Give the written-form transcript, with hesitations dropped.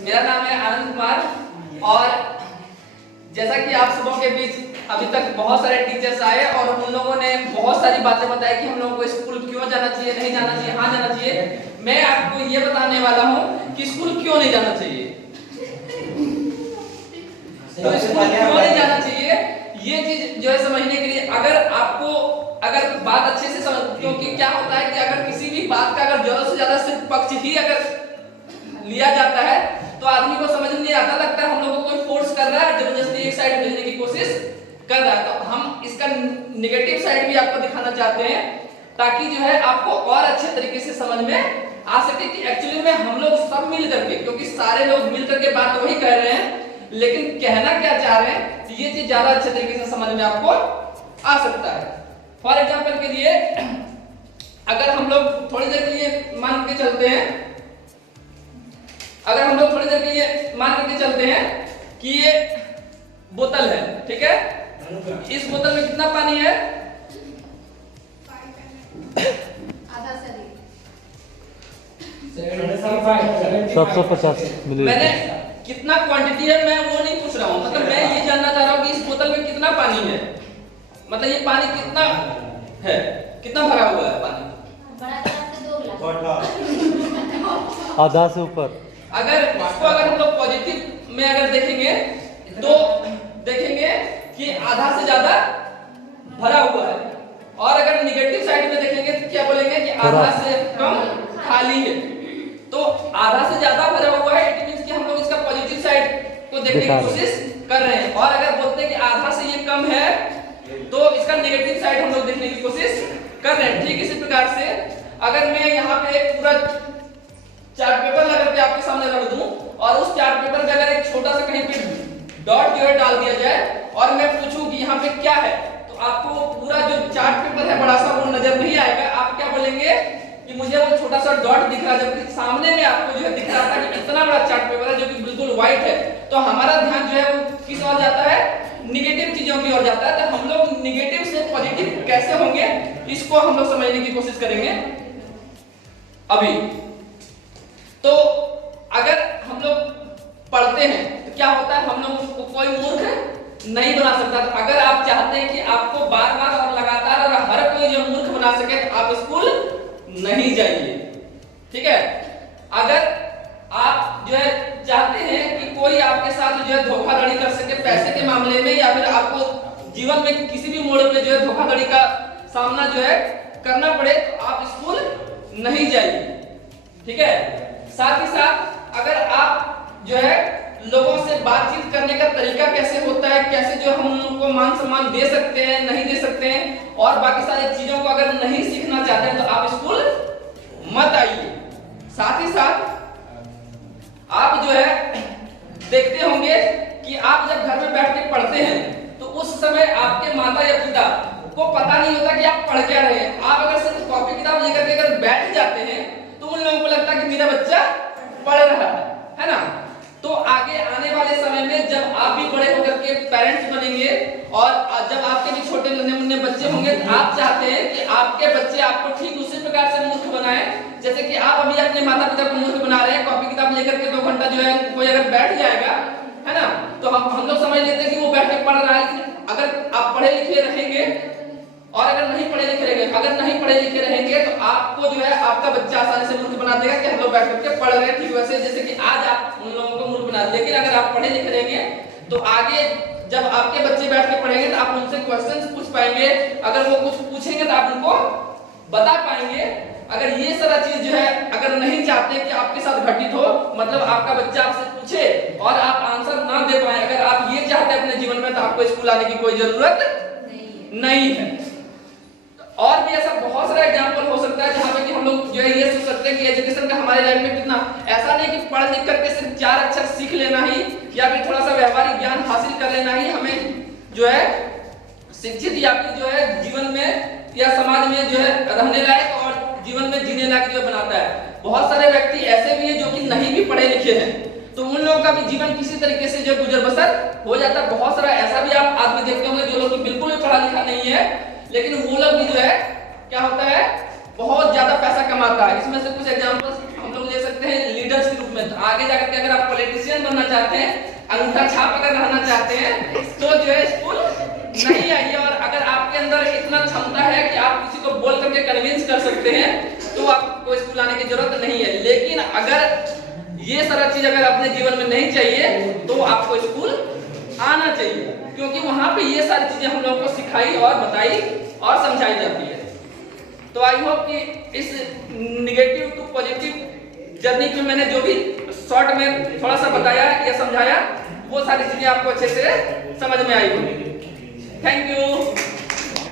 मेरा नाम है आनंद कुमार और जैसा कि आप सबों के बीच अभी तक बहुत सारे टीचर्स आए और उन लोगों ने बहुत सारी बातें बताई कि हम लोगों को स्कूल क्यों जाना चाहिए, नहीं जाना चाहिए, हाँ जाना चाहिए। मैं आपको ये बताने वाला हूँ कि स्कूल क्यों नहीं जाना चाहिए। तो स्कूल क्यों नहीं जाना चाहिए ये चीज जो है समझने के लिए अगर बात अच्छे से समझ, क्योंकि क्या होता है कि अगर किसी भी बात का अगर जरूरत से ज्यादा सिर्फ पक्ष ही अगर लिया जाता है तो आदमी को समझ नहीं आता, लगता है हम लोगों को कोई फोर्स कर रहा है, जबरदस्ती एक साइड भेजने की कोशिश कर रहा है। तो हम इसका नेगेटिव साइड भी आपको दिखाना चाहते हैं ताकि जो है आपको और अच्छे तरीके से समझ में आ सके कि एक्चुअली में हम लोग सब मिल करके, क्योंकि सारे लोग मिल करके बात वही कह रहे हैं लेकिन कहना क्या चाह रहे हैं, तो ये चीज ज्यादा अच्छे तरीके से समझ में आपको आ सकता है। फॉर एग्जाम्पल के लिए अगर हम लोग थोड़ी देर के लिए मान के चलते हैं कि ये बोतल है, ठीक है, इस बोतल में कितना पानी है? आधा से 750 मिली। मैंने कितना क्वांटिटी है मैं वो नहीं पूछ रहा हूँ, मतलब मैं ये जानना चाह रहा हूँ कि इस बोतल में कितना पानी है, मतलब ये पानी कितना है, कितना भरा हुआ है पानी? बड़ा ग्लास से 2 गिलास। आधा से ऊपर। अगर इसको अगर हम लोग पॉजिटिव में अगर देखेंगे तो देखेंगे कि आधा से ज्यादा भरा हुआ है, और अगर निगेटिव साइड में देखेंगे तो क्या बोलेंगे कि आधा से कम खाली है। तो आधा से ज्यादा भरा हुआ है इट मींस कि हम लोग इसका पॉजिटिव साइड को देखने की कोशिश कर रहे हैं, और अगर बोलते हैं कि आधा से ये कम है तो इसका नेगेटिव साइड हम लोग देखने की कोशिश कर रहे हैं। ठीक इसी प्रकार से अगर मैं यहाँ पे एक पूरा चार्ट पेपर लगा के आपके सामने रख दूं और उस चार्ट पेपर पे अगर एक छोटा सा कहीं पे डॉट जो है डाल दिया जाए और मैं पूछूं कि यहाँ पे क्या है, तो आपको पूरा जो चार्ट पेपर है बड़ा सा वो नजर नहीं आएगा। आप क्या बोलेंगे कि मुझे वो छोटा सा डॉट दिख रहा है, जबकि सामने में आपको जो है दिख रहा था कि इतना बड़ा चार्ट पेपर है जो कि बिल्कुल व्हाइट है। तो हमारा ध्यान जो है वो किस ओर जाता है? निगेटिव चीजों की ओर जाता है। तो हम लोग निगेटिव से पॉजिटिव कैसे होंगे इसको हम लोग समझने की कोशिश करेंगे अभी। तो अगर हम लोग पढ़ते हैं तो क्या होता है, हम लोग को कोई मूर्ख नहीं बना सकता। तो अगर आप चाहते हैं कि आपको बार बार और लगातार और हर कोई जो मूर्ख बना सके तो आप स्कूल नहीं जाइए, ठीक है। अगर आप जो है चाहते हैं कि कोई आपके साथ जो है धोखाधड़ी कर सके पैसे के मामले में, या फिर आपको जीवन में किसी भी मोड़ पे जो है धोखाधड़ी का सामना जो है करना पड़े, तो आप स्कूल नहीं जाइए, ठीक है। साथ ही साथ अगर आप जो है लोगों से बातचीत करने का तरीका कैसे होता है, कैसे जो हम उनको मान सम्मान दे सकते हैं, नहीं दे सकते हैं, और बाकी सारी चीजों को अगर नहीं सीखना चाहते हैं तो आप स्कूल मत आइए। साथ ही साथ आप जो है देखते होंगे कि आप जब घर में बैठ के पढ़ते हैं तो उस समय आपके माता या पिता को पता नहीं होता कि आप पढ़ क्या रहे हैं। आप अगर सिर्फ कॉपी किताब लेकर के अगर बैठ जाते हैं तो उन लोगों को लगता है कि मेरा बच्चा पढ़ रहा है ना। तो आगे आने वाले समय में जब आप भी बड़े होकर के पेरेंट्स बनेंगे और जब आपके भी छोटे नन्हे मुन्ने बच्चे होंगे तो आप चाहते हैं कि आपके बच्चे आपको ठीक उसी प्रकार से मूर्ख बनाएं जैसे कि आप अभी अपने माता पिता को मूर्ख बना रहे हैं। कॉपी किताब लेकर के 2 घंटा जो है कोई अगर बैठ जाएगा है ना, तो हम लोग समझ लेते हैं कि वो बैठ के पढ़ रहा है। लेकिन अगर आप पढ़े लिखे रहेंगे और अगर नहीं पढ़े लिखे रहेंगे तो आपको जो है आपका बच्चा आसानी से मूर्ख बना देगा कि हम लोग बैठ करके पढ़ रहे हैं। ठीक वैसे जैसे कि आज आप उन लोगों को मूर्ख बना, लेकिन अगर आप पढ़े लिखे रहेंगे तो आगे जब आपके बच्चे बैठ के पढ़ेंगे तो आप उनसे क्वेश्चंस पूछ पाएंगे। अगर वो कुछ पूछेंगे तो आप उनको बता पाएंगे। अगर ये सारा चीज जो है अगर नहीं चाहते कि आपके साथ घटित हो, मतलब आपका बच्चा आपसे पूछे और आप आंसर ना दे पाए, अगर आप ये चाहते हैं अपने जीवन में तो आपको स्कूल आने की कोई जरूरत नहीं है। और भी ऐसा बहुत सारा एग्जांपल हो सकता है जहां पे कि हम लोग जो है ये सोच सकते हैं कि एजुकेशन का हमारे लाइफ में कितना, ऐसा नहीं कि पढ़ लिख करके सिर्फ 4 अक्षर सीख लेना ही या फिर थोड़ा सा व्यवहारिक ज्ञान हासिल कर लेना ही हमें जो है शिक्षित या फिर जो है जीवन में या समाज में जो है रहने लायक और जीवन में जीने लायक जो बनाता है। बहुत सारे व्यक्ति ऐसे भी हैं जो कि नहीं भी पढ़े लिखे हैं, तो उन लोगों का भी जीवन किसी तरीके से जो गुजर बसर हो जाता है। बहुत सारा ऐसा भी आप आदमी देखते होंगे जो लोग बिल्कुल भी पढ़ा लिखा नहीं है, लेकिन वो लोग भी जो है क्या होता है बहुत ज्यादा पैसा कमाता है। इसमें से कुछ एग्जांपल्स हम लोग ले सकते हैं लीडर्स के रूप में। आगे जाकर के अगर आप पॉलिटिशियन बनना चाहते हैं, अंगूठा छाप अगर रहना चाहते हैं, तो जो है स्कूल नहीं आइए। और अगर आपके अंदर इतना क्षमता है कि आप किसी को बोल करके कन्विंस कर सकते हैं, तो आपको स्कूल आने की जरूरत नहीं है। लेकिन अगर ये सारा चीज अगर अपने जीवन में नहीं चाहिए, तो आपको स्कूल आना चाहिए, क्योंकि वहां पे ये सारी चीजें हम लोगों को सिखाई और बताई और समझाई जाती है। तो आई होप कि इस निगेटिव टू पॉजिटिव जर्नी में मैंने जो भी शॉर्ट में थोड़ा सा बताया या समझाया, वो सारी चीजें आपको अच्छे से समझ में आई होंगी। Thank you.